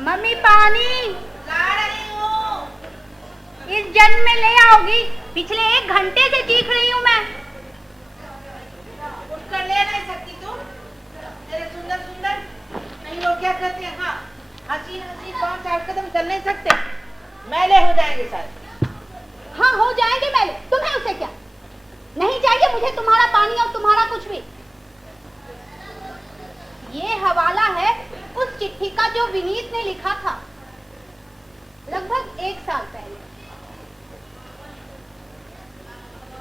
Mummy पानी ला रही हूँ। इस जन्म में ले आओगी? पिछले 1 घंटे से चीख रही हूँ मैं। उठकर ले नहीं सकती तुम? तेरे सुंदर सुंदर नहीं वो क्या कहते हैं, हाँ हसीन हसीन 5-4 कदम चल नहीं सकते, मैले हो जाएंगे सारे। हाँ हो जाएंगे मैले, तुम्हें उससे क्या? नहीं चाहिए मुझे तुम्हारा पानी और तुम्हारा कुछ भी। ये हवाला है उस चिट्ठी का जो विनीत ने लिखा था लगभग 1 साल पहले,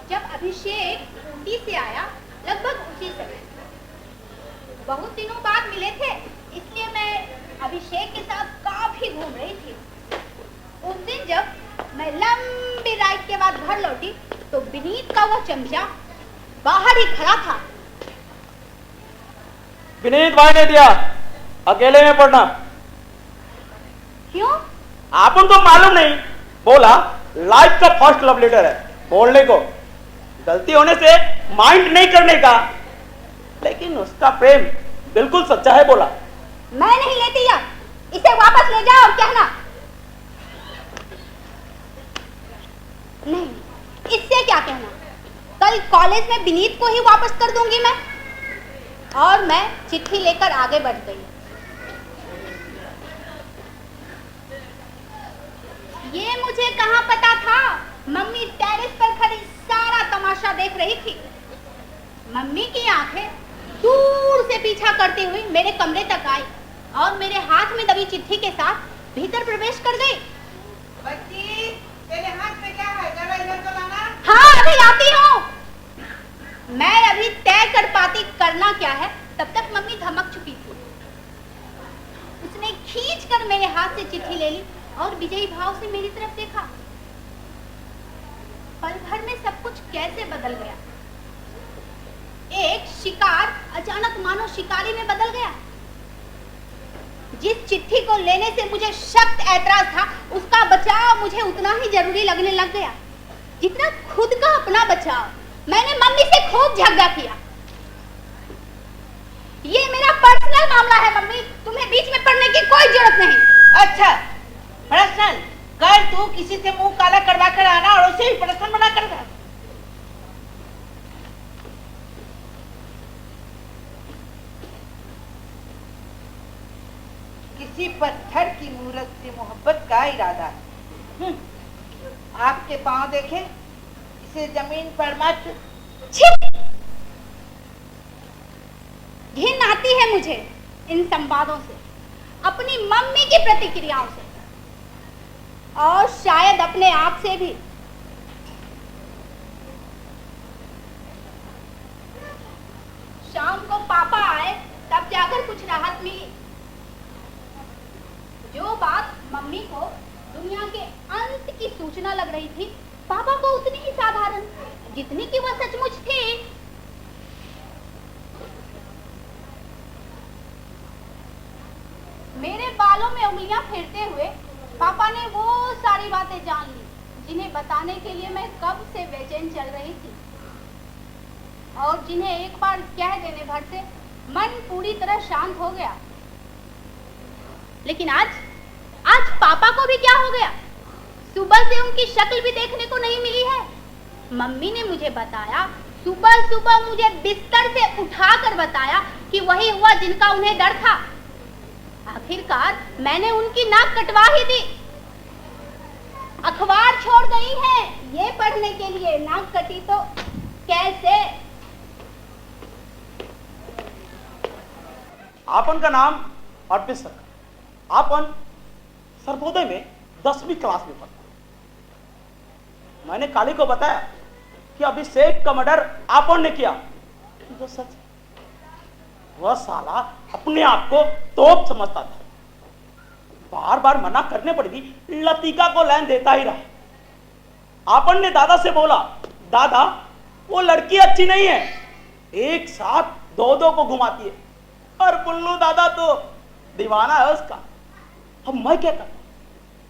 जब अभिषेक ऊटी से आया, लगभग उसी समय। बहुत दिनों बाद मिले थे, इसलिए मैं अभिषेक के साथ काफी घूम रही थी। उस दिन जब मैं लंबी राइड के बाद घर लौटी तो विनीत का वो चमचा बाहर ही खड़ा था। विनीत भाई ने दिया, अकेले में पढ़ना। क्यों? आपन को मालूम नहीं? बोला लाइफ का फर्स्ट लव लेटर है, बोलने को गलती होने से माइंड नहीं करने का, लेकिन उसका प्रेम बिल्कुल सच्चा है। बोला मैं नहीं लेती यार, इसे वापस ले जाओ और कहना। नहीं, इससे क्या कहना, कल कॉलेज में विनीत को ही वापस कर दूंगी मैं। और मैं चिट्ठी लेकर आगे बढ़ गई। ये मुझे कहाँ पता था, मम्मी टेरेस पर खड़ी सारा तमाशा देख रही थी। मम्मी की आंखें दूर से पीछा करती हुई मेरे कमरे तक आई और मेरे हाथ में दबी चिट्ठी के साथ भीतर प्रवेश कर गई। बच्ची, तेरे हाथ में क्या है? जरा इधर तो लाना। हाँ अभी आती हूँ। मैं अभी तय कर पाती करना क्या है, तब तक मम्मी धमक चुकी थी। उसने खींचकर मेरे हाथ से चिट्ठी ले ली और विजयी भाव से मेरी तरफ देखा। पल भर में सब कुछ कैसे बदल गया। एक शिकार अचानक मानो शिकारी में बदल गया। जिस चिट्ठी को लेने से मुझे सख्त ऐतराज था, उसका बचाव मुझे उतना ही जरूरी लगने लग गया जितना खुद का अपना बचाव। मैंने मम्मी से खूब झगड़ा किया। ये मेरा पर्सनल मामला है मम्मी, तुम्हें बीच में पड़ने की कोई जरूरत नहीं। अच्छा पर्सनल कर, तू किसी से मुंह काला करवा कर आना और उसे भी पर्सनल बना कर दे। किसी पत्थर की मूरत से मोहब्बत का इरादा। आपके पांव देखे, इसे जमीन पर मत। घिन आती है मुझे इन संवादों से, अपनी मम्मी की प्रतिक्रियाओं से और शायद अपने आप से भी। शाम को पापा आए तब जाकर कुछ राहत मिली। जो बात मम्मी को दुनिया के अंत की सूचना लग रही थी पापा को उतनी ही साधारण जितनी कि वह सचमुच थी। मेरे बालों में उंगलियां फेरते हुए पापा ने वो सारी बातें जान ली जिन्हें बताने के लिए मैं कब से बेचैन चल रही थी और जिन्हें एक बार कह देने भर से मन पूरी तरह शांत हो गया। लेकिन आज पापा को भी क्या हो गया? सुबह से उनकी शक्ल भी देखने को नहीं मिली है। मम्मी ने मुझे बताया, सुबह सुबह मुझे बिस्तर से उठाकर बताया कि वही हुआ जिनका उन्हें डर था। आखिरकार मैंने उनकी नाक कटवा ही दी। अखबार छोड़ गई है ये पढ़ने के लिए, नाक कटी तो कैसे? आपन का नाम अर्पित सर। आपन सर्वोदय में 10वीं क्लास में पढ़ता। मैंने काली को बताया कि अभिषेक का मर्डर आपन ने किया, जो सच है। वह साला अपने आप को तोप समझता था। बार बार मना करने पर भी लतिका को लाइन देता ही रहा। आपन ने दादा से बोला, दादा वो लड़की अच्छी नहीं है, एक साथ दो को घुमाती है और बुल्लू दादा तो दीवाना है उसका। अब मैं क्या करूं?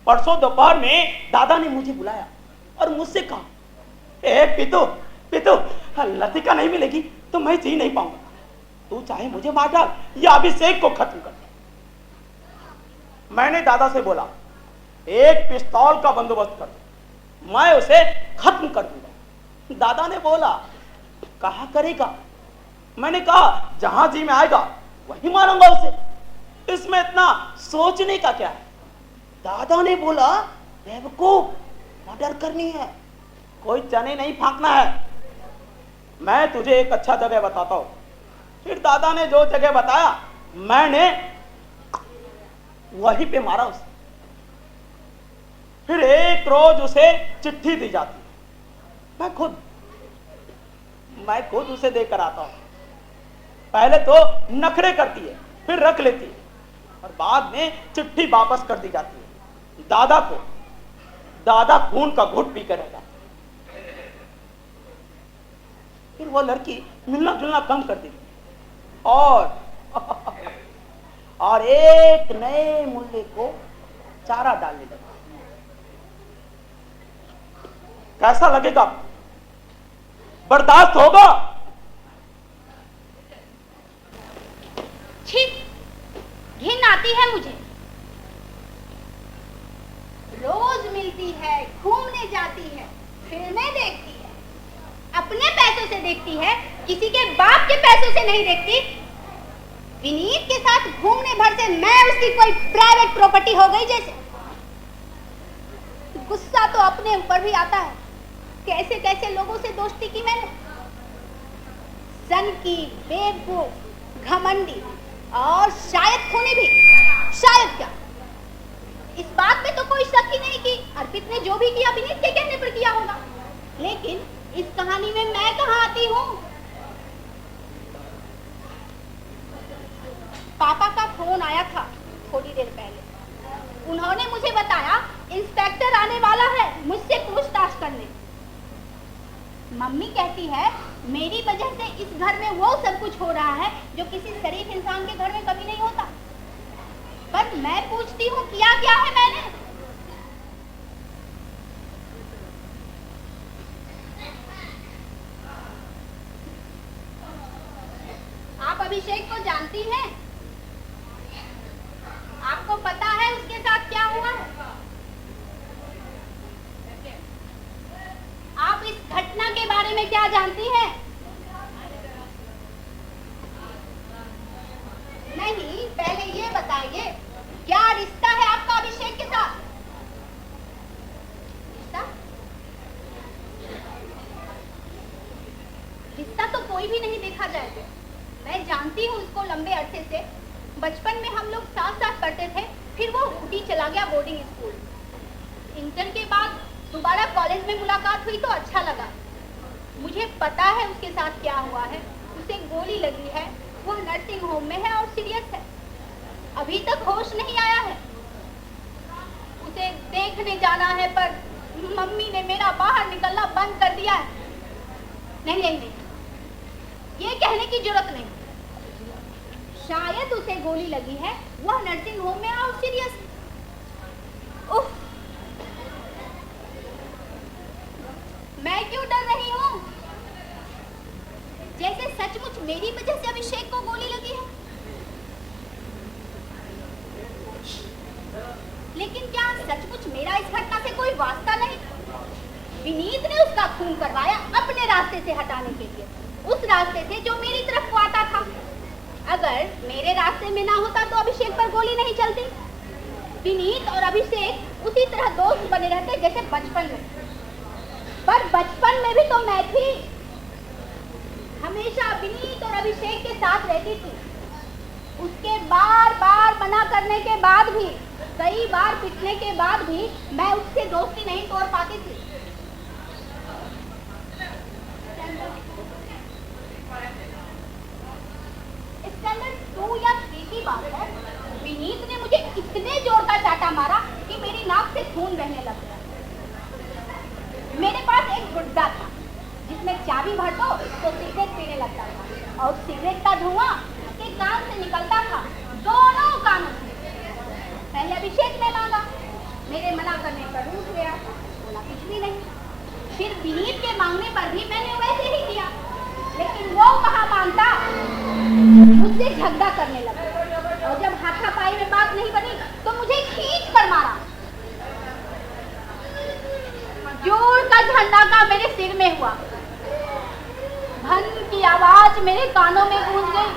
परसों दोपहर में दादा ने मुझे बुलाया और मुझसे कहा, ए पितू लतिका नहीं मिलेगी तो मैं जी नहीं पाऊंगा। तू चाहे मुझे मार डाल या अभिषेक को खत्म कर दे। मैंने दादा से बोला, एक पिस्तौल का बंदोबस्त कर दो, मैं उसे खत्म कर दूंगा। दादा ने बोला, कहा करेगा? मैंने कहा, जहां जी में आएगा वही मारूंगा उसे, इसमें इतना सोचने का क्या है? दादा ने बोला, बेवकूफ, मर्डर करनी है, कोई चने नहीं फांकना है। मैं तुझे एक अच्छा जगह बताता हूं। फिर दादा ने जो जगह बताया मैंने वहीं पे मारा उसे। फिर एक रोज उसे चिट्ठी दी जाती, मैं खुद उसे देकर आता हूं। पहले तो नखरे करती है, फिर रख लेती है और बाद में चिट्ठी वापस कर दी जाती है दादा को। दादा खून का घुट पी कर रहेगा। फिर वो लड़की मिलना जुलना कम कर दी और एक नए मुल्ले को चारा डालने लगा। कैसा लगेगा? बर्दाश्त होगा? छी, घिन आती है मुझे। रोज मिलती है, घूमने जाती है, फिल्में देखती है, अपने पैसों से देखती है, किसी के बाप के पैसों से नहीं देखती। विनीत के साथ घूमने भर से मैं उसकी कोई प्राइवेट प्रॉपर्टी हो गई जैसे। गुस्सा तो अपने ऊपर भी आता है। कैसे कैसे लोगों से दोस्ती की मैंने। सन की, बेवकूफ, घमंडी और शायद खूनी भी। शायद क्या, इस बात में तो कोई शक ही नहीं कि अर्पित ने जो भी किया विनीत के कहने पर किया होगा। लेकिन इस कहानी में मैं कहां आती हूं? पापा का फोन आया था थोड़ी देर पहले। उन्होंने मुझे बताया इंस्पेक्टर आने वाला है मुझसे पूछताछ करने। मम्मी कहती है मेरी वजह से इस घर में वो सब कुछ हो रहा है जो किसी शरीफ इंसान के घर में कभी नहीं होता। पर मैं पूछती हूँ किया क्या है मैंने? आप अभिषेक को जानती हैं? आपको पता है उसके साथ क्या हुआ है? आप इस घटना के बारे में क्या जानती हैं? नहीं, पहले ये बताइए क्या रिश्ता है आपका अभिषेक के साथ? रिश्ता? रिश्ता तो कोई भी नहीं देखा जाए। मैं जानती हूँ उसको लंबे अरसे से। बचपन में हम लोग साथ साथ पढ़ते थे, फिर वो ऊटी चला गया बोर्डिंग स्कूल। इंटर के बाद दोबारा कॉलेज में मुलाकात हुई तो अच्छा लगा। मुझे पता है उसके साथ क्या हुआ है। उसे गोली लगी है, वो नर्सिंग होम में है और सीरियस है। अभी तक होश नहीं आया है। उसे देख देखने जाना है, पर मम्मी ने मेरा बाहर निकलना बंद कर दिया है। नहीं नहीं नहीं, ये कहने की जरूरत नहीं। शायद उसे गोली लगी है, वह नर्सिंग होम में आउट सीरियस। उफ, मैं क्यों डर रही हूँ? जैसे सचमुच मेरी वजह से अभिषेक को गोली लगी है। लेकिन क्या सचमुच मेरा इस घटना से कोई वास्ता नहीं? विनीत ने उसका खून करवाया अपने रास्ते से हटाने के लिए, उस रास्ते से जो मेरी तरफ को आता था। अगर मेरे रास्ते में ना होता तो अभिषेक पर गोली नहीं चलती। विनीत और अभिषेक उसी तरह दोस्त बने रहते जैसे बचपन में। पर बचपन में भी तो मैं थी, हमेशा विनीत और अभिषेक के साथ रहती थी। उसके बार बार मना करने के बाद भी, कई बार पिटने के बाद भी मैं उससे दोस्ती नहीं तोड़ पाती थी। स्टैंडर्ड 2 या 3 की बात है, विनीत ने मुझे इतने जोर का चाटा मारा कि मेरी नाक से खून बहने लग गया। मेरे पास एक गुड्डा था जिसमें चाबी भर दो तो सिगरेट पीने लगता था, और सिगरेट का धुआं उसके कान से निकलता था, दोनों कानों से। पहले अभिषेक ने मांगा, मेरे मना करने पर रूठ गया, बोला कुछ भी नहीं। फिर विनीत के मांगने पर भी मैंने वैसे ही किया, लेकिन वो कहाँ मानता, मुझसे झगड़ा करने लगा। और जब हाथापाई में बात नहीं बनी तो मुझे खींच कर मारा। जोर का झंडा मेरे सिर में हुआ, धन की आवाज मेरे कानों में गूंज गई,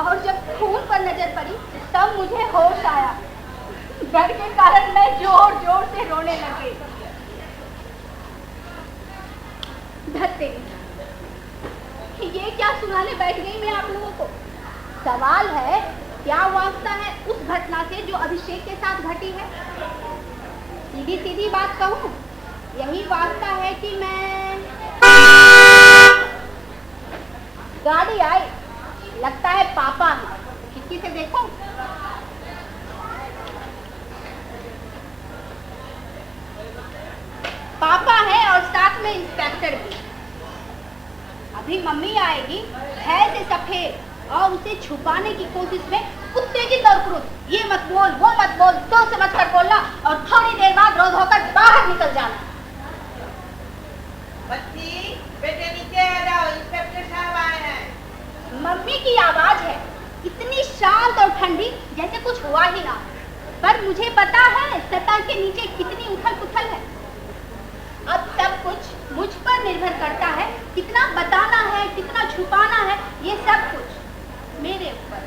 और जब खून पर नजर पड़ी तब मुझे होश आया। डर के कारण मैं जोर जोर से रोने लगी। धत्ते, ये क्या सुनाने बैठ गई मैं आप लोगों को? सवाल है, क्या वास्ता है उस घटना से जो अभिषेक के साथ घटी है? सीधी सीधी बात कहूं, यही वास्ता है कि मैं गाड़ी आई, लगता है पापा है, खिड़की से देखो। पापा है और साथ में इंस्पेक्टर भी। अभी मम्मी आएगी, भय से सफेद, और उसे छुपाने की कोशिश में उत्तेजित और क्रोध, ये मत बोल, वो मत बोल, तो समझकर बोलना, और थोड़ी देर बाद रोज होकर बाहर निकल जाना। बच्ची, बेटे नीचे आ जाओ, इंस्पेक्टर साहब आए हैं। मम्मी की आवाज है, इतनी शांत और ठंडी जैसे कुछ हुआ ही ना। पर मुझे पता है सतह के नीचे कितनी उथल पुथल है। अब सब कुछ मुझ पर निर्भर करता है, कितना बताना है, कितना छुपाना है, ये सब कुछ मेरे ऊपर।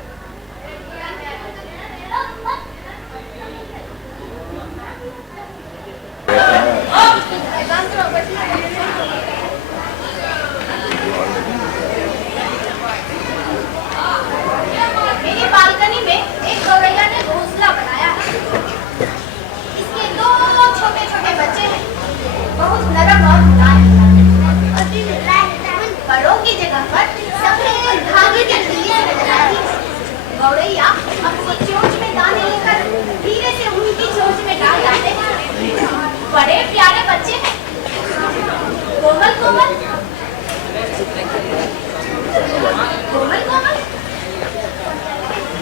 मेरी बालकनी में एक गौरैया ने घोंसला बनाया है। इसके 2 छोटे-छोटे बच्चे हैं, बहुत नरम और मुलायम। बड़ों की जगह पर सफेद धागे की तीली से नजर आती है। गौरैया अपनी चोंच में दाने लेकर धीरे से उनकी चोंच में डाल जाते हैं। बड़े प्यारे बच्चे हैं, कोमल कोमल कोमल कोमल।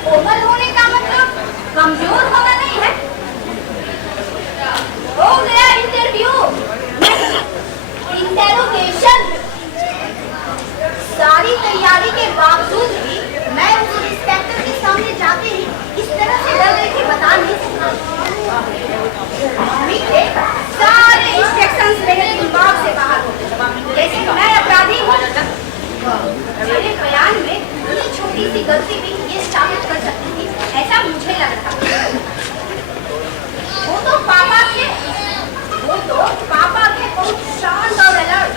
कोमल होने का मतलब कमजोर होना नहीं है। हो गया इंटरव्यू, इंटेरोगेशन। सारी तैयारी के बावजूद भी मैं उस इंस्पेक्टर के सामने जाते ही इस तरह से डर गई कि बता नहीं सकता। मम्मी के सारे इंस्ट्रक्शंस मेरे दिमाग से बाहर हो गए, जैसे मैं अपराधी हूँ। मेरे बयान में इतनी छोटी सी गलती भी ये साबित कर सकती थी, ऐसा मुझे लग रहा था। वो तो पापा थे बहुत शांत और अलर्ट।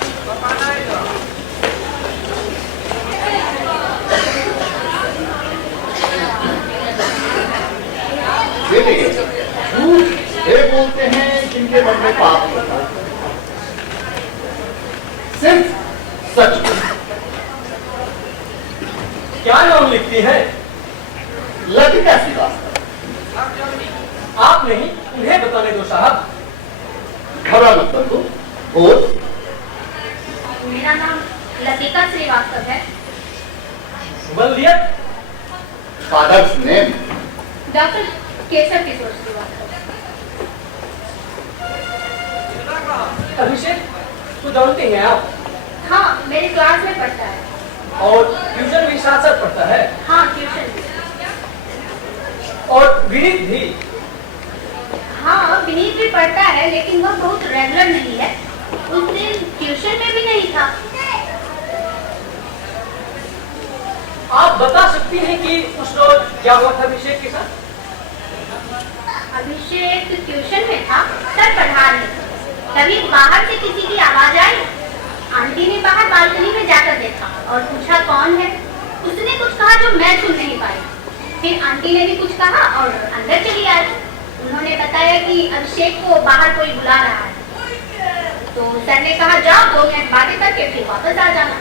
ये बोलते हैं जिनके मन में पाप होता है, सिर्फ सच। क्या नाम लिखती है? लड़की कैसी बात? आप नहीं, उन्हें बताने दो साहब। घबरा मत बंधु, बोल। मेरा नाम लतिका श्रीवास्तव है। वल्लियत? Father's name? Doctor Keshav Kishore Srivastava. Abhishek तो जानते हैं आप? हाँ, मेरे क्लास में पढ़ता है। और ट्यूशन भी साथ साथ पढ़ता है? हाँ, ट्यूशन भी। और विनीत भी? हाँ, विनीत भी पढ़ता है, लेकिन वह बहुत रेगुलर नहीं है। उस दिन ट्यूशन में भी नहीं था। आप बता सकती हैं कि उस रोज क्या हुआ था अभिषेक के साथ? अभिषेक ट्यूशन में था, सर पढ़ा रहे थे। तभी बाहर से किसी की आवाज आई। आंटी ने बाहर बालकनी में जाकर देखा और पूछा कौन है। उसने कुछ कहा जो मैं सुन नहीं पाई। फिर आंटी ने भी कुछ कहा और अंदर चली आई। उन्होंने बताया कि अभिषेक को बाहर कोई बुला रहा है। तो सर ने कहा जाओ 2 मिनट बातें करके फिर वापस आ जाना।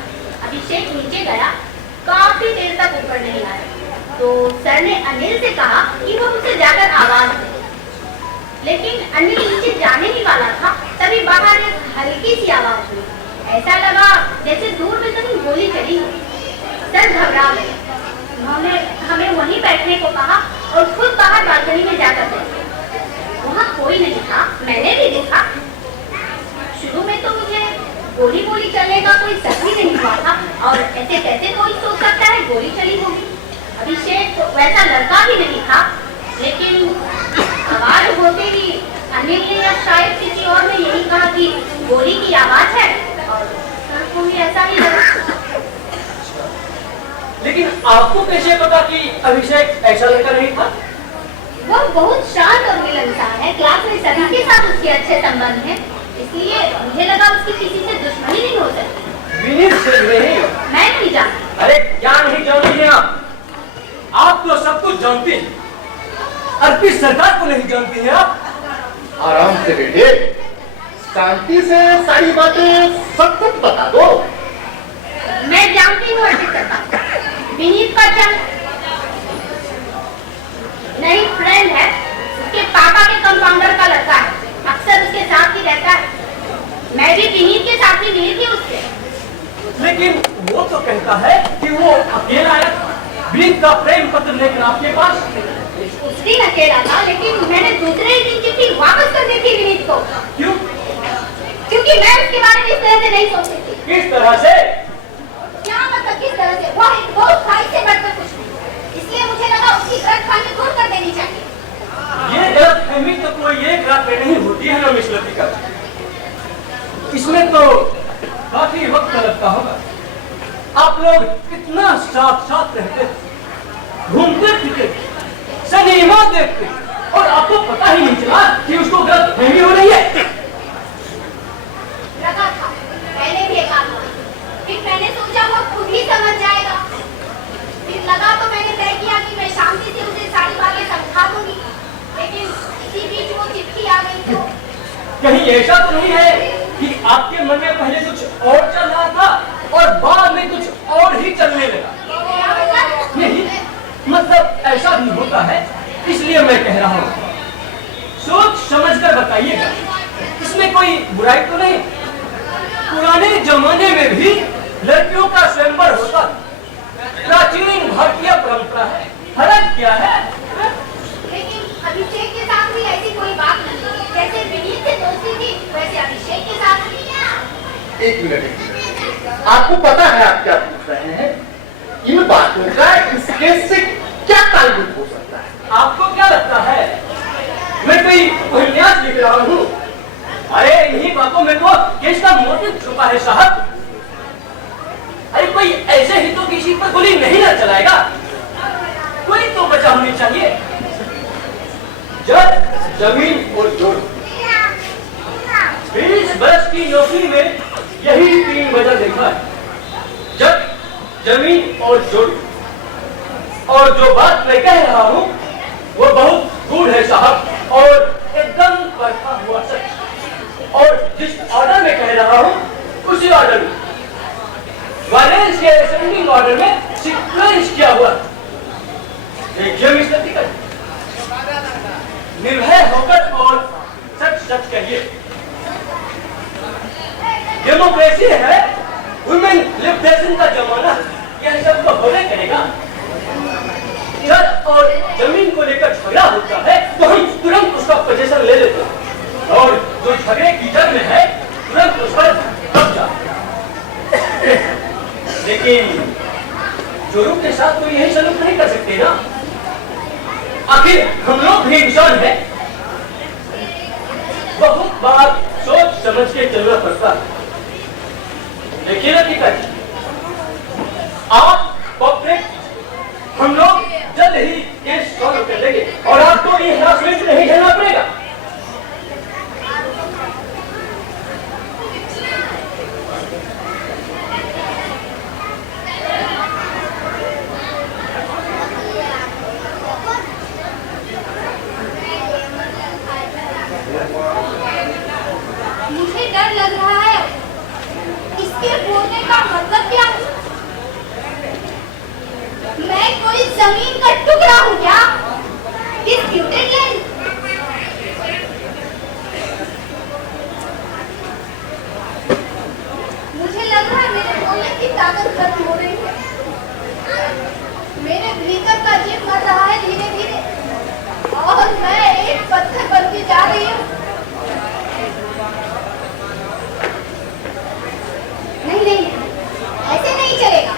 अभिषेक नीचे गया, काफी देर तक ऊपर नहीं आया। तो सर ने अनिल से कहा कि वो मुझसे जाकर आवाज दे। लेकिन अनिल नीचे जाने ही वाला था, तभी बाहर एक हल्की सी आवाज हुई। ऐसा लगा जैसे दूर में कहीं गोली चली हो। सर घबरा गए। उन्होंने हमें वहीं बैठने को कहा और खुद बाहर बालकनी में जाकर देखा। वहाँ कोई नहीं था, मैंने भी देखा। शुरू में तो मुझे गोली चलने का कोई शक ही नहीं हुआ था। और ऐसे कैसे कोई सोच सकता है गोली चली होगी। अभिषेक वैसा लड़का भी नहीं था। लेकिन आवाज होते ही अनिल ने या शायद किसी और ने यही कहा कि गोली की आवाज है और सर को भी ऐसा ही लगा। लेकिन आपको कैसे पता कि अभिषेक ऐसा लड़का नहीं था? वो बहुत शांत और मिलनसार है। क्लास में सभी के साथ उसके अच्छे संबंध हैं। इसलिए मुझे लगा उसकी किसी से दुश्मनी नहीं हो सकती। विनीत से नहीं? मैं नहीं जानती। अरे क्या नहीं जानती हैं आप? आप तो सब कुछ जानती हैं। अर्पित सरकार को नहीं जानती हैं आप? आराम से बेटे, शांति से सारी बातें सब कुछ बता दो। मैं जानती हूँ अर्पित सरकार। विनीत का जन्म नहीं फ्रेंड है। उसके पापा के कंपाउंडर का लड़का है। अक्सर उसके साथ ही रहता है। मैं भी विनीत के साथ ही मिली थी उससे। लेकिन वो तो कहता है कि वो अकेला आया था, विनीत का प्रेम पत्र लेकर आपके पास। उस दिन अकेला था, लेकिन मैंने दूसरे ही दिन चिट्ठी वापस कर दी थी विनीत को। क्यों? क्योंकि मैं उसके बारे में इस तरह से नहीं सोचती थी। किस तरह से? क्या मतलब किस तरह से? वो एक बहुत भाई से बढ़कर कुछ नहीं। इसलिए मुझे लगा उसकी गलतफहमी दूर कर देनी चाहिए। ये गलतफहमी तो कोई एक रात में नहीं होती है ना मिस लतिका। इसमें तो काफी वक्त लगता होगा। आप लोग कितना साथ साथ रहते थे, घूमते फिरते, सिनेमा देखते, और आपको पता ही नहीं चला कि उसको गलतफहमी हो रही है। लगा था पहले भी एक आदमी, फिर मैंने सोचा वो खुद ही समझ जाएगा। फिर लगा तो मैंने तय किया कि मैं शांति से उसे सारी बातें समझा दूंगी। लेकिन इसी बीच वो चिट्ठी आ गई। तो कहीं ऐसा तो नहीं है कि आपके मन में पहले कुछ और चल रहा था और बाद में कुछ और ही चलने लगा? नहीं, मतलब ऐसा भी होता है, इसलिए मैं कह रहा हूँ। सोच समझकर बताइएगा, इसमें कोई बुराई तो नहीं। पुराने जमाने में भी लड़कियों का स्वयंवर होता था। प्राचीन भारतीय परंपरा है। फर्क क्या है? लेकिन अभिषेक के साथ भी ऐसी कोई बात नहीं। जैसे विनीत से दोस्ती थी, वैसे अभिषेक के साथ भी। एक मिनट, आपको पता है आप क्या पूछ रहे हैं? इन बातों का इस केस से क्या ताल्लुक हो सकता है? आपको क्या लगता है मैं कोई उपन्यास लिख रहा हूँ? अरे इन्हीं बातों में तो केस का मोटिव छुपा है साहब। अरे कोई ऐसे ही तो किसी पर गोली नहीं ना चलाएगा। कोई तो वजह होनी चाहिए। जब जमीन और जोड़ 20 वर्ष की नौकरी में यही 3 वजह देखा है। जब जमीन और जोड़। और जो बात मैं कह रहा हूँ वो बहुत गूढ़ है साहब, और एकदम परखा हुआ सच। और जिस ऑर्डर में कह रहा हूँ उसी ऑर्डर में, वायलेंस के असेंडिंग ऑर्डर में सीक्वेंस किया हुआ। देखिए मिस्टर टिकट, निर्भय होकर और सच सच कहिए, डेमोक्रेसी है, वुमेन लिबरेशन का जमाना, यह सब तो होने करेगा। छत और जमीन को लेकर झगड़ा होता है तो हम तुरंत उसका पोजीशन ले लेते हैं, और जो झगड़े की जड़ में है तुरंत उस पर कब्जा। लेकिन चोरों के साथ तो यही सलूक नहीं कर सकते ना, आखिर हम लोग भी इंसान हैं। बहुत बार सोच समझ के चलना पड़ता है। देखिए ना टिकट, आप कॉर्पोरेट, हम लोग जल्द ही केस सॉल्व कर लेंगे और आपको ये हरासमेंट नहीं झेलना पड़ेगा। मुझे डर लग रहा है, इसके बोलने का मतलब क्या? मैं कोई जमीन का टुकड़ा हूँ क्या? Disputed land. मुझे लग रहा है मेरे बोलने की ताकत खत्म हो रही है। मेरे भीतर का जीव मर रहा है धीरे धीरे और मैं एक पत्थर बनती जा रही हूँ। नहीं नहीं, ऐसे नहीं चलेगा।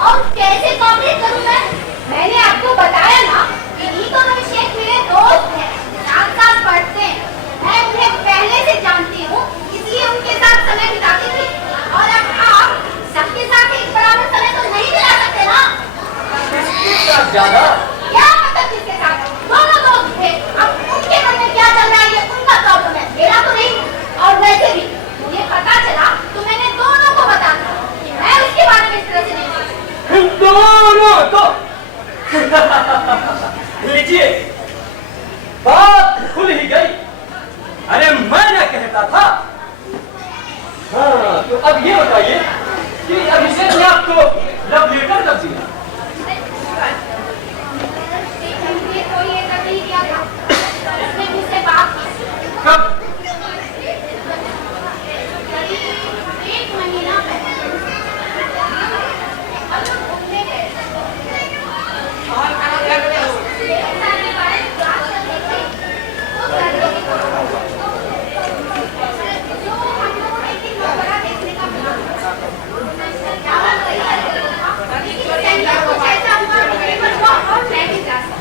और कैसे कॉपरेट करूं मैं? मैंने आपको बताया ना कि नीतू और अभिषेक मेरे दोस्त हैं, साथ साथ पढ़ते हैं। मैं उन्हें पहले से जानती हूँ, इसलिए उनके साथ समय बिताती थी। और अब आप सबके साथ एक बराबर समय तो नहीं बिता सकते ना? ज्यादा क्या मतलब किसके साथ? दोनों दोस्त थे। अब उनके मन में क्या चल रहा है ये उनका प्रॉब्लम है, मेरा तो नहीं। और वैसे भी मुझे पता चला तो मैंने दोनों को बता दिया कि मैं उसके बारे में इस तरह से नहीं सोचती। दोनों तो लीजिए, बात खुल ही गई। अरे मैं न कहता था। हाँ, तो अब ये बताइए कि अभिषेक ने आपको लव लेटर कब दिया? मुझे कोई ऐसा नहीं किया था, उसने मुझसे बात की। कब? करीब 1 महीना पहले। हम लोग घूमने गए। और कहाँ करते हो? व्यवसाय के बारे में बात कर रही थी, तो करने की कोशिश। जो हम लोगों ने एक दिन बड़ा देखने का प्लान किया। जाना तो ही था, लेकिन सेंटर कुछ ऐसा हुआ कि केवल वो और मैं भी जा सके।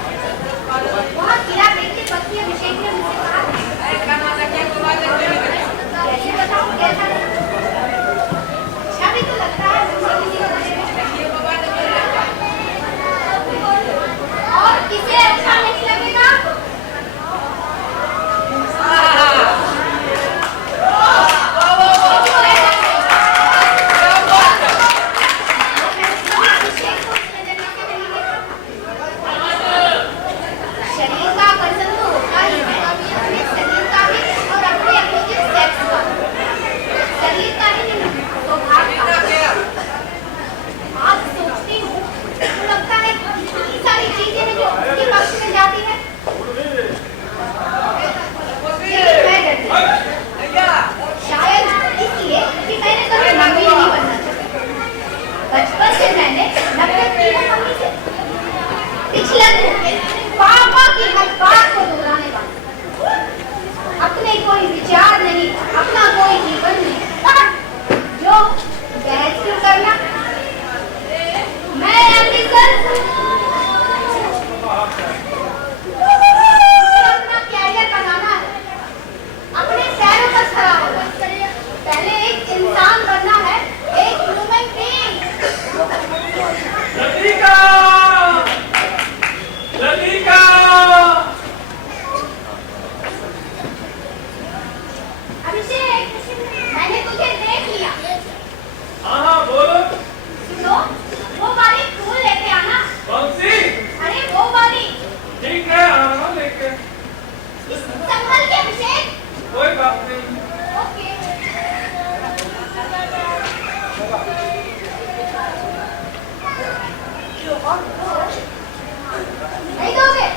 वहाँ किला देख के पति अभिषेक ने मुझसे कहा, कैसे बताऊं कैसा नहीं? अच्छा भी तो लगता है मुझे किसी को देने में। और किसे अच्छा नहीं लगेगा? शरीर का आकर्षण तो होता ही है, अपने शरीर का भी और अपने अपोजिट सेक्स का। शरीर का ही नहीं तो भाग का। आज सोचती हूँ तो लगता है इतनी सारी चीजें हैं जो उसके पक्ष में जाती है, लेकिन मैं डरती हूँ। शायद इसलिए कि मैंने कभी मम्मी नहीं बनना चाहती। बचपन से मैंने नफरत की है मम्मी से। पिछले पापा की हर बात को दोहराने वाला, अपने कोई विचार नहीं, अपना कोई जीवन नहीं, जो बहस क्यों करना? मैं अमृतसर अपना कैरियर बनाना है, अपने पैरों पर खड़ा होना। पहले एक इंसान बनना है, एक ह्यूमन बीइंग। लतिका! लतिका! अभिषेक, मैंने तुझे देख लिया। हाँ हाँ बोलो। सुनो, वो वाली फूल लेके आना। कौन सी? अरे वो वाली। ठीक है, हाँ लेके। संभल के अभिषेक। कोई बात नहीं। ओके। नहीं दोगे?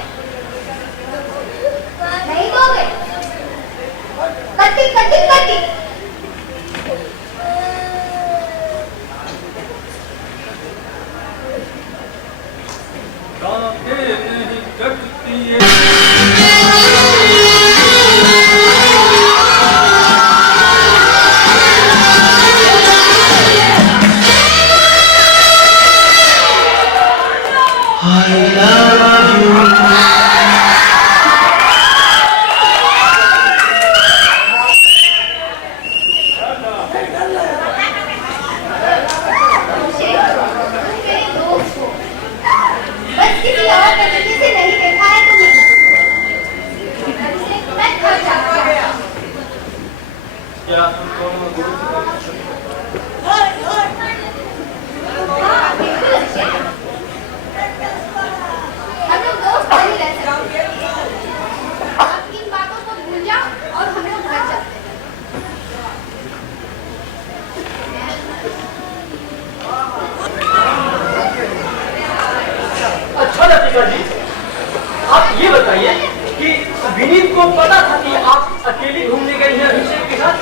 को पता था कि आप अकेली घूमने गई हैं अभिषेक के साथ?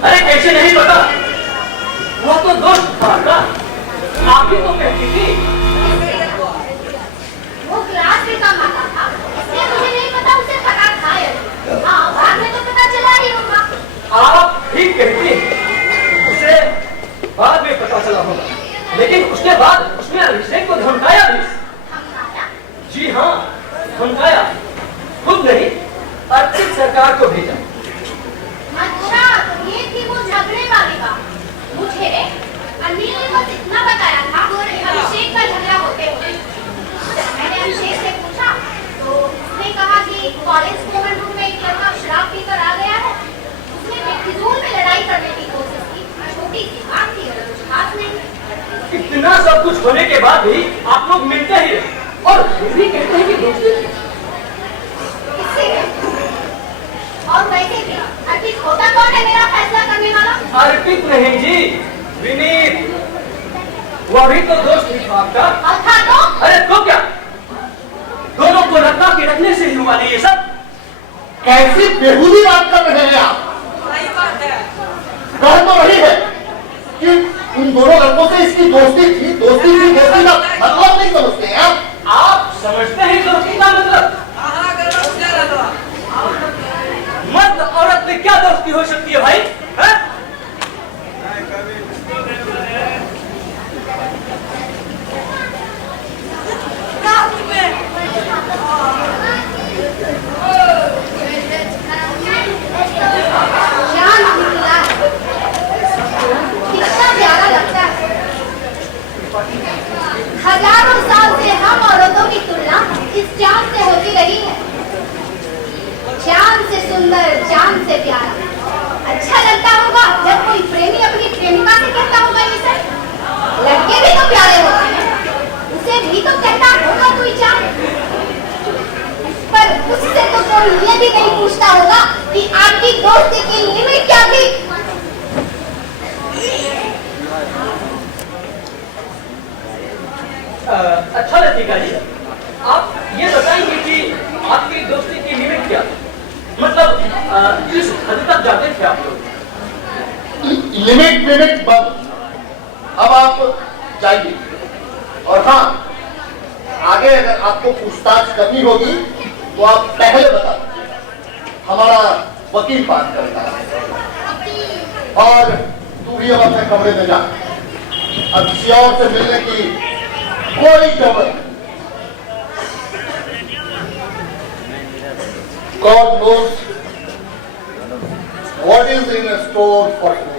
अरे कैसे नहीं पता, वो तो दोस्त था ना, आप ही तो कहती थी। वो क्लास में कम आता था, इसलिए मुझे नहीं पता उसे पता था या नहीं। हाँ, बाद में तो पता चला ही होगा। आप ठीक कहती हैं, उसे बाद में पता चला होगा, लेकिन उसके बाद उसने अभिषेक को धमकाया भी। जी हाँ, धमकाया, खुद नहीं अर्पित सरकार को भेजा। अच्छा, तो ये थी वो झगड़े वाली बात। मुझे अनिल ने बस इतना बताया था कि अभिषेक का झगड़ा होते हुए मैंने अभिषेक से पूछा, तो उसने कहा कि कॉलेज कॉमन रूम में एक लड़का शराब पीकर आ गया है। उसने बेफिजूल में लड़ाई करने की कोशिश की, छोटी सी बात थी, कुछ खास नहीं। इतना सब कुछ होने के बाद भी आप लोग मिलते ही रहे और फिर भी कहते हैं कि दोस्ती। किससे? और वैसे भी अर्पित होता कौन है मेरा फैसला करने वाला? अर्पित नहीं जी, विनीत, वो भी तो दोस्त ही था आपका। और था तो? अरे तो क्या, दोनों को रखा के रखने से ही हुआ नहीं ये सब। ऐसी बेहूदी बात कर रहे हैं आप। कह तो रही है कि उन दोनों लड़कों से इसकी दोस्ती थी, दोस्ती का मतलब नहीं समझते हैं आप समझते हैं दोस्ती का मतलब? मर्द औरत में क्या दोस्ती हो सकती है भाई? है? कितना प्यारा लगता है। हजारों साल से हम औरतों की तुलना इस चांद से होती रही है। चांद से सुंदर, चांद से प्यारा। अच्छा लगता होगा जब कोई प्रेमी अपनी प्रेमिका से कहता होगा ये सब। लड़के भी तो प्यारे होते हैं, उसे भी तो कहता होगा कोई चांद। पर उससे तो कोई ये भी नहीं पूछता होगा कि आपकी दोस्ती की लिमिट क्या थी। अच्छा लतीका जी, आप ये बताएंगे कि आपकी दोस्ती की लिमिट क्या थी? मतलब किस हद तक जाते थे आप लोग? लिमिट बंद। अब आप जाइए। और हाँ, आगे अगर आपको पूछताछ करनी होगी तो आप पहले बता दीजिए, हमारा वकील बात करता है। और तू भी अब अपने कमरे में जा, अब किसी और से मिलने की कोई जरूरत नहीं। God knows what is in store for you.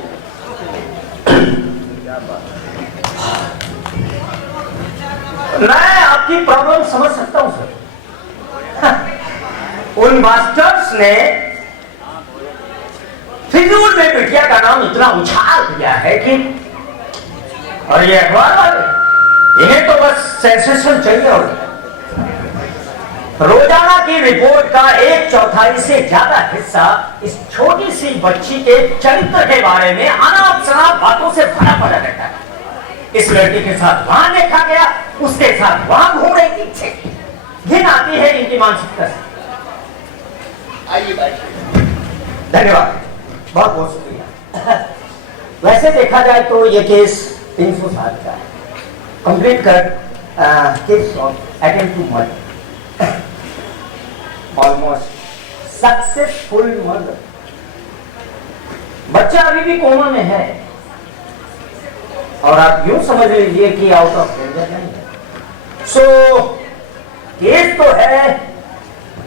मैं आपकी प्रॉब्लम समझ सकता हूं सर। उन मास्टर्स ने फिजूल में बिटिया का नाम इतना उछाल दिया है कि, और ये अखबार वाले, इन्हें तो बस सेंसेशन चाहिए। और रोजाना की रिपोर्ट का 1/4 से ज्यादा हिस्सा इस छोटी सी बच्ची के चरित्र के बारे में अनाप शनाप बातों से भरा पड़ा रहता है। इस लड़की के साथ वहां देखा गया, उसके साथ वहां घूम रही थी। घिन आती है इनकी मानसिकता से। आइए बैठिए। धन्यवाद, बहुत बहुत शुक्रिया। वैसे देखा जाए तो ये केस 307 का है। कंप्लीट कर case of attempt to murder, almost successful murder. बच्चा अभी भी कोमा में है और आप यूं समझ लीजिए कि आउट ऑफ डेंजर नहीं है। सो केस तो है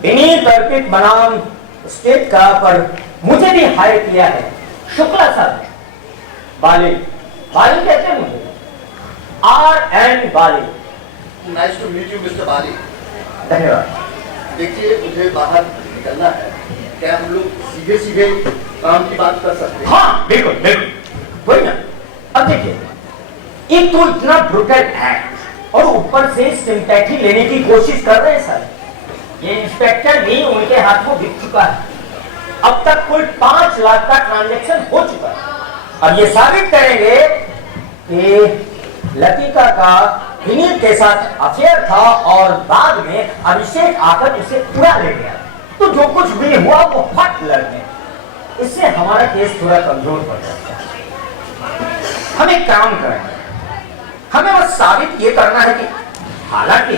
विनीत अर्पित बनाम स्टेट का, पर मुझे भी हायर किया है शुक्ला साहब, बाली कहते हैं मुझे, R.N. Bali. Nice to meet you mister Bali. धन्यवाद। देखिए, मुझे बाहर निकलना है, क्या हम लोग सीधे सीधे काम की बात कर सकते हैं? हाँ बिल्कुल बिल्कुल, वही ना। अब देखिए, एक तो इतना ब्रूटल एक्ट और ऊपर से सिंपैथी लेने की कोशिश कर रहे हैं सर। ये इंस्पेक्टर भी उनके हाथों बिक चुका है। अब तक कुल 5 लाख का ट्रांजैक्शन हो चुका है। अब ये साबित करेंगे कि लतिका का विनीत के साथ अफेयर था और बाद में अभिषेक आकर उसे उड़ा ले गया, तो जो कुछ भी हुआ वो फट लड़ गया। इससे हमारा केस थोड़ा कमजोर पड़ जाता है। हम एक काम करेंगे, हमें बस साबित ये करना है कि हालांकि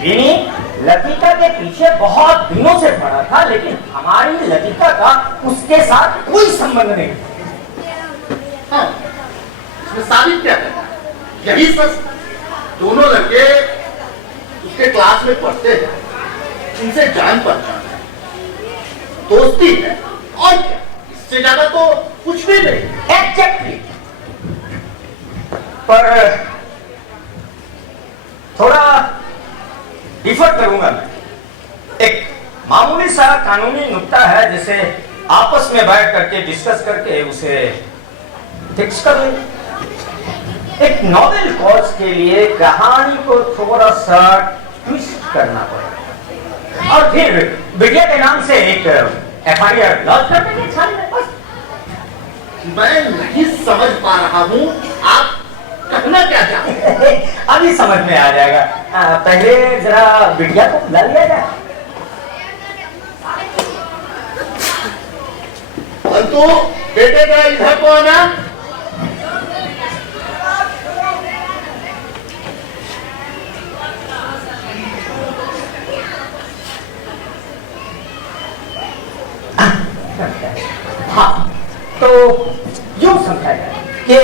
विनीत लतिका के पीछे बहुत दिनों से पड़ा था, लेकिन हमारी लतिका का उसके साथ कोई संबंध नहीं। हाँ, इसमें साबित क्या है? यही सच, दोनों लड़के उसके क्लास में पढ़ते हैं, इनसे जान पहचान है, दोस्ती है, और क्या, इससे ज्यादा तो कुछ भी नहीं। एग्जैक्टली। पर थोड़ा डिफर करूंगा मैं। एक मामूली सा कानूनी नुक्ता है जिसे आपस में बैठ करके डिस्कस करके उसे फिक्स कर लें। एक नॉवेल कॉज के लिए कहानी को थोड़ा सा ट्विस्ट करना पड़ेगा और फिर विजय के नाम से एक FIR लॉन्च कर देंगे। बस मैं नहीं समझ पा रहा हूँ आप कहना क्या चाहते हैं? अभी समझ में आ जाएगा। पहले जरा बिटिया को बुला लिया जाए। अंतु बेटे का इधर को आना। हाँ, तो यूं समझा जाए कि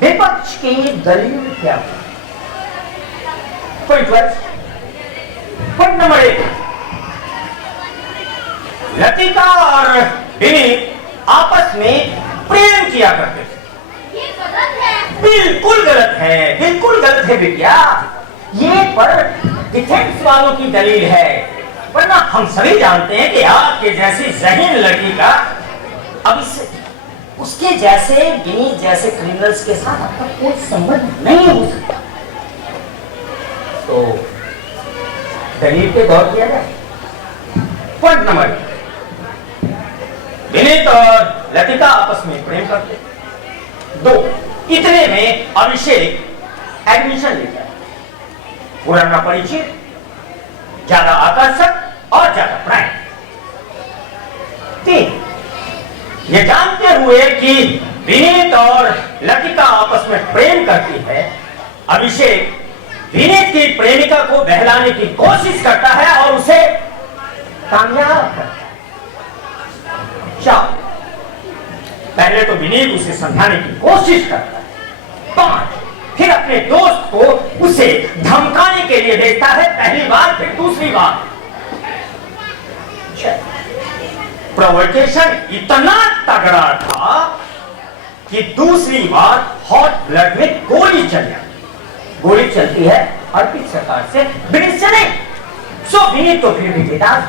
विपक्ष की दलील क्या है? पॉइंट नंबर 1, लतिका और विनीत आपस में प्रेम किया करते थे। ये गलत है। बिल्कुल गलत है, बिल्कुल गलत है बिटिया। ये पर डिफेंस वालों की दलील है, वरना हम सभी जानते हैं कि आपके जैसी ज़हीन लड़की का अब उसके जैसे विनीत जैसे क्रिमिनल्स के साथ आपका कोई संबंध नहीं हो सकता। तो दलील पे गौर किया जाए। पॉइंट नंबर 1, विनीत और लतिका आपस में प्रेम करते। 2, इतने में अभिषेक एडमिशन लेता है। पुराना परिचित, ज्यादा आकर्षक और ज्यादा प्राइम। 3, ये जानते हुए कि विनीत और लतिका आपस में प्रेम करती है, अभिषेक विनीत की प्रेमिका को बहलाने की कोशिश करता है और उसे कामयाब करता है। 4, पहले तो विनीत उसे समझाने की कोशिश करता है। 5, फिर अपने दोस्त को उसे धमकाने के लिए भेजता है, पहली बार फिर दूसरी बार। 6, प्रोवोकेशन इतना तगड़ा था कि दूसरी बार हॉट ब्लड में गोली चल जाती। गोली चलती है अर्पित सरकार से, विनीत से नहीं। सो विनीत तो फिर भी बेदाग,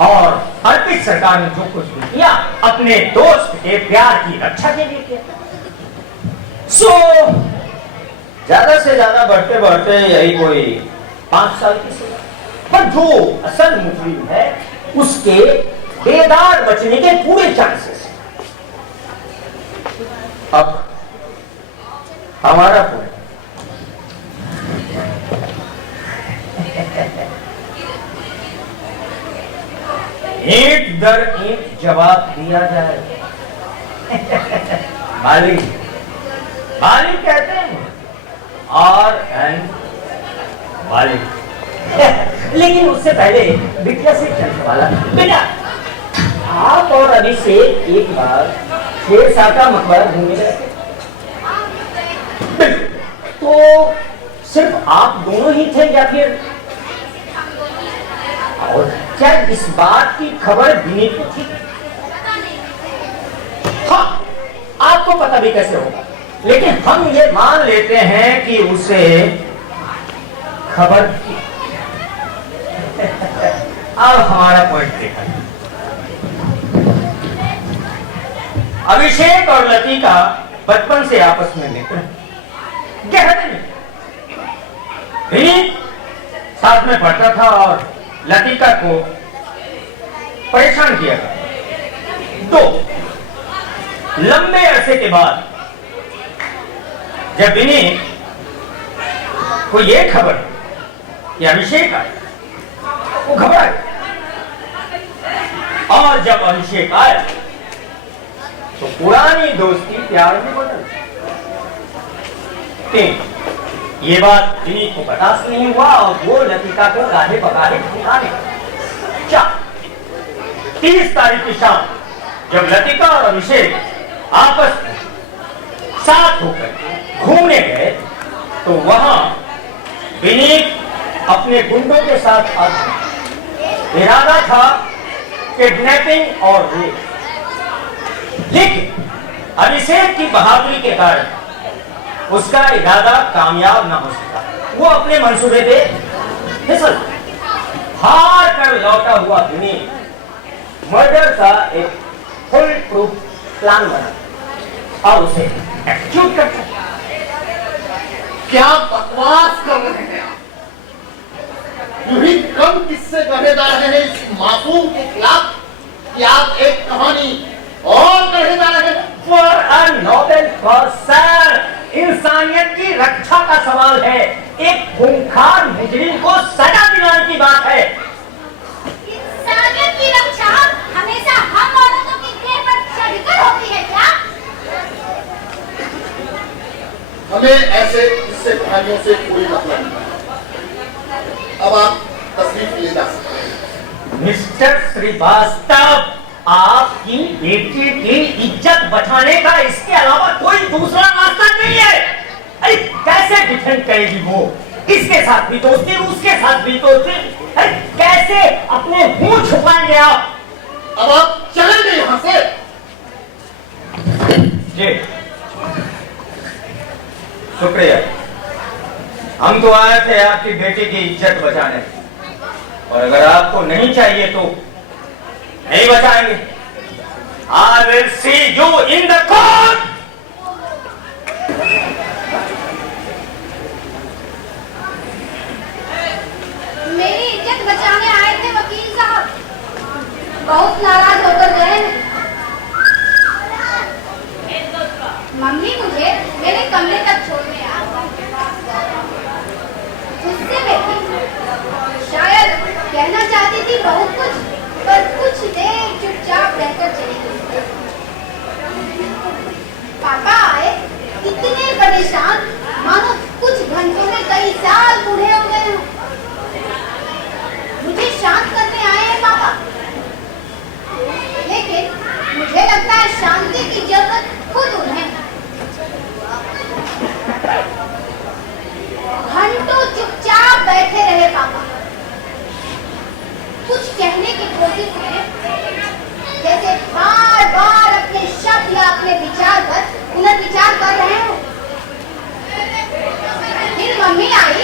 और अर्पित सरकार ने जो कुछ भी किया अपने दोस्त के प्यार की रक्षा के लिए किया। सो ज्यादा से ज्यादा बढ़ते बढ़ते यही कोई 5 साल की सजा, पर जो असल मुजरिम है उसके बेदार बचने के पूरे चांसेस। अब हमारा पॉइंट, ईंट दर ईंट जवाब दिया जाए। मालिक मालिक कहते हैं और मालिक। लेकिन उससे पहले बिटिया से चलने वाला, बेटा आप और अभिषेक एक बार शेरशाह का मकबरा घूमने गए थे, तो सिर्फ आप दोनों ही थे या फिर और क्या इस बात की खबर विनीत को थी? हाँ, आपको पता भी कैसे होगा, लेकिन हम ये मान लेते हैं कि उसे खबर थी। अब हमारा पॉइंट देखा, अभिषेक और लतिका बचपन से आपस में मित्र हैं, गहरे मित्र। विनीत साथ में पढ़ता था और लतिका को परेशान किया था। 2, लंबे अरसे के बाद जब विनीत को ये खबर कि अभिषेक आया, वो घबरा गया। और जब अभिषेक आया तो पुरानी दोस्ती प्यार में बदल गई। ये बात विनीत को बर्दाश्त नहीं हुआ और वो लतिका को गाढ़े पगाढ़े ठिकाने। 30 तारीख की शाम जब लतिका और अभिषेक आपस में साथ होकर घूमने गए तो वहां विनीत अपने गुंडों के साथ आ गया। इरादा था किडनैपिंग और रेप, लेकिन अभिषेक की बहादुरी के कारण उसका इरादा कामयाब न हो सका। वो अपने मंसूबे पे फिसल हार कर लौटा हुआ विनीत मर्डर का एक फुल प्रूफ प्लान बना और उसे एक्यूट कर सकता। क्या बकवास कर रहे हैं आप? यूं ही कम किस्से गढ़े जा रहे हैं इस मासूम के खिलाफ कि आप एक कहानी और गढ़े जा रहे हैं। For a Nobel cause sir, इंसानियत की रक्षा का सवाल है। एक खूंखार मुजरिम को सजा दिलाने की बात है। इंसानियत की रक्षा हमेशा हम औरतों की देह पर चढ़कर होती है क्या? हमें ऐसे किस्से कहानियों से कोई मतलब नहीं। अब आप तस्वीर ले जा सकते हैं। मिस्टर श्रीवास्तव, आपकी बेटी की इज्जत बचाने का इसके अलावा कोई दूसरा रास्ता नहीं है। अरे कैसे डिफेंड करेगी वो? इसके साथ भी दोस्ती, उसके साथ भी दोस्ती। अरे कैसे अपने मुंह छुपाएंगे आप? अब आप चलेंगे यहां से। जी शुक्रिया। हम तो आए थे आपकी बेटी की इज्जत बचाने, और अगर आपको नहीं चाहिए तो नहीं बचाएंगे। I will see you in the court. मेरी इज्जत बचाने आए थे वकील साहब, बहुत नाराज होकर गए। मम्मी मुझे मेरे कमरे तक छोड़ने आ गुस्से में थी। शायद कहना चाहती थी बहुत कुछ, पर कुछ देर चुपचाप रहकर चली गई। पापा आए इतने परेशान मानो कुछ घंटों में कई साल बूढ़े हो गए हों। मुझे शांत करने आए हैं पापा, लेकिन मुझे लगता है शांति की जरूरत खुद उन्हें। घंटों चुपचाप बैठे रहे पापा, कुछ कहने की कोशिश में जैसे बार बार अपने शब्द या अपने विचार पर पुनर्विचार कर रहे हो। फिर मम्मी आई,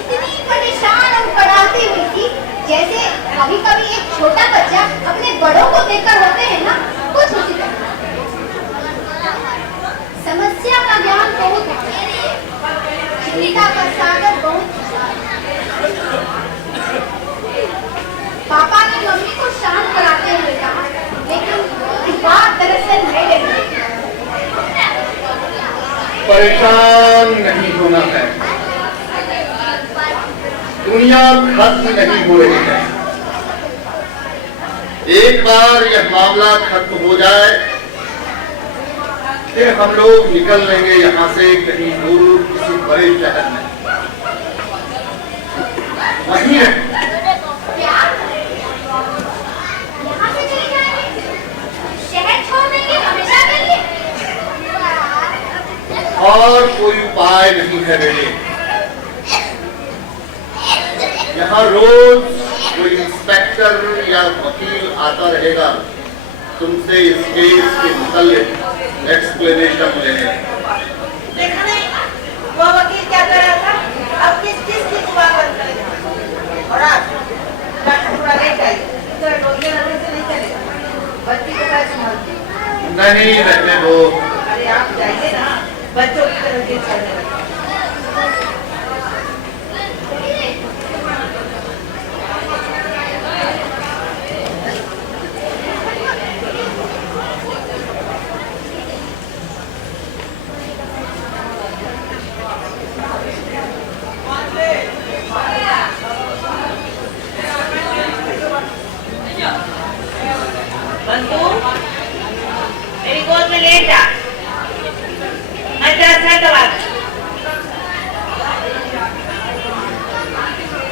इतनी परेशान और पढ़ाती हुई थी जैसे कभी कभी एक छोटा बच्चा अपने बड़ों को देखकर होते हैं ना, कुछ उसी तरह। समस्या का ज्ञान बहुत है, चिंता का सागर बहुत। पापा ने मम्मी को शांत कराते हुए कहा, लेकिन बात दरअसल मेरे लिए। परेशान नहीं होना है, दुनिया खत्म नहीं हो रही है। एक बार यह मामला खत्म हो जाए फिर हम लोग निकल लेंगे यहाँ से कहीं दूर किसी बड़े शहर में। वहीं है। यहाँ से चले जाएंगे? शहर छोड़ देंगे हमेशा के लिए? और कोई उपाय नहीं है बेटे। यहाँ रोज कोई इंस्पेक्टर या वकील आता रहेगा तुमसे इस केस के मुतालिक एक्सप्लेनेशन लेने। देखा नहीं वो वकील क्या कर रहा था? अब किस की जुबान बंद करेगा? और आप थोड़ा लेट आइए, इधर डोलियां नजर से नहीं चलेगा। बच्ची को कैसे संभालती? नहीं रहने दो। अरे आप जाइए ना, बच्चों की तरह के चलने लगे। बेटा मैं तेरा सर दबा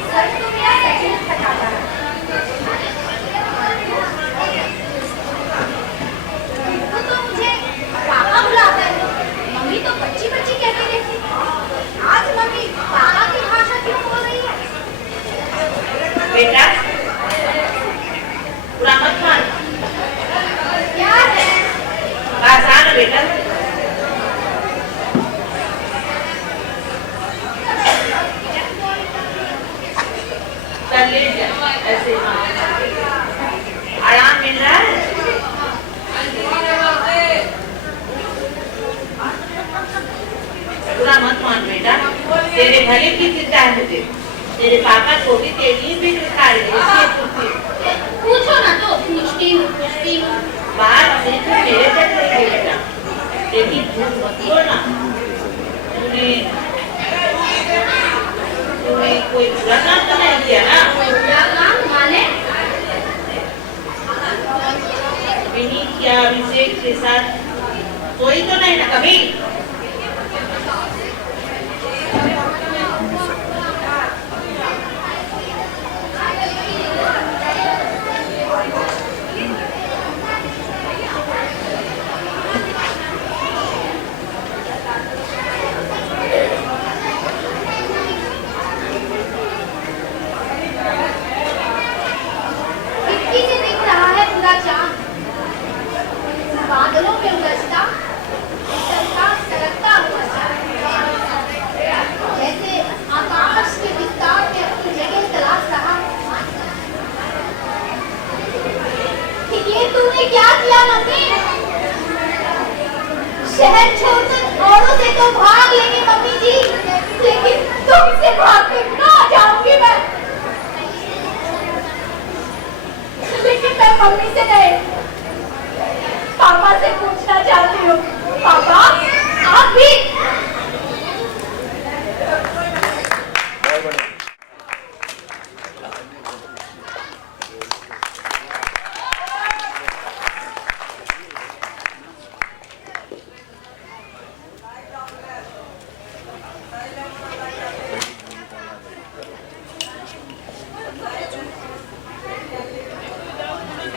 सर तो मेरा सचिन खटाता है। वो तो मुझे पापा बुलाता है, मम्मी तो बच्ची बच्ची कहती रहती है। आज मम्मी पापा की भाषा क्यों बोल रही है? बेटा पूरा मत मान क्या है? पास आ ना बेटा चल ले जा ऐसे आराम मिल रहा है पूरा मत मान बेटा तेरे भले की चिंता है मुझे तेरे पापा को भी तेरी भी दिखाई इसलिए पूछती पूछो ना तो पूछती हूँ बात सिर्फ मेरे तक रही बेटा लेकिन झूठ मत बोलना तूने कोई बुरा काम तो नहीं किया ना क्या काम माने? विनी क्या अभिषेक के साथ कोई तो नहीं ना कभी खिड़की से दिख रहा है पूरा चांद, बादलों में उलझता चलता सरकता हुआ चांद, जैसे आकाश के विस्तार में अपनी जगह तलाश रहा है। ये तूने क्या किया मम्मी? शहर छोड़कर औरों से तो भाग लेंगे मम्मी जी, लेकिन तुमसे भाग कर कहाँ जाऊंगी मैं? लेकिन मैं मम्मी से नहीं, पापा से पूछना चाहती हूँ। पापा आप भी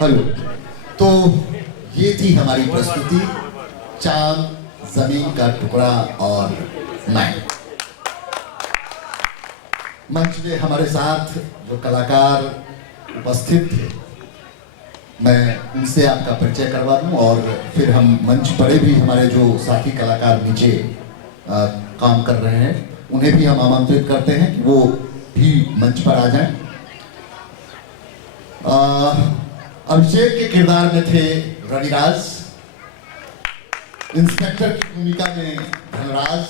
हेलो। तो ये थी हमारी प्रस्तुति चांद, जमीन का टुकड़ा और मैं। मंच में हमारे साथ जो कलाकार उपस्थित थे मैं उनसे आपका परिचय करवा दूं और फिर हम मंच पर भी हमारे जो साथी कलाकार नीचे काम कर रहे हैं उन्हें भी हम आमंत्रित करते हैं कि वो भी मंच पर आ जाएं। अभिषेक के किरदार में थे रविराज, इंस्पेक्टर की भूमिका में धनराज,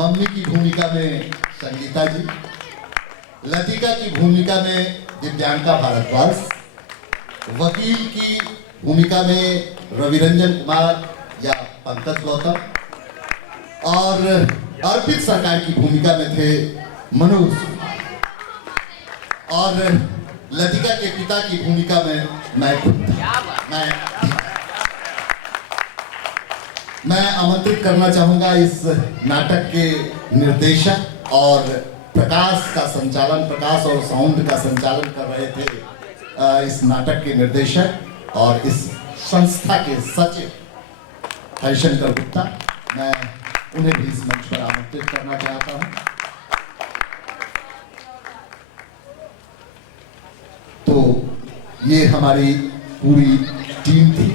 मम्मी की भूमिका में संगीता जी, लतिका की भूमिका में दिव्यांका भारद्वाज, वकील की भूमिका में रविरंजन कुमार या पंकज गौतम और अर्पित सरकार की भूमिका में थे मनोज और लतिका के पिता की भूमिका में मैं खुद मैं आमंत्रित करना चाहूंगा इस नाटक के निर्देशक और प्रकाश और साउंड का संचालन कर रहे थे इस नाटक के निर्देशक और इस संस्था के सचिव हरिशंकर गुप्ता। मैं उन्हें भी इस मंच पर आमंत्रित करना चाहता हूं। तो ये हमारी पूरी टीम थी।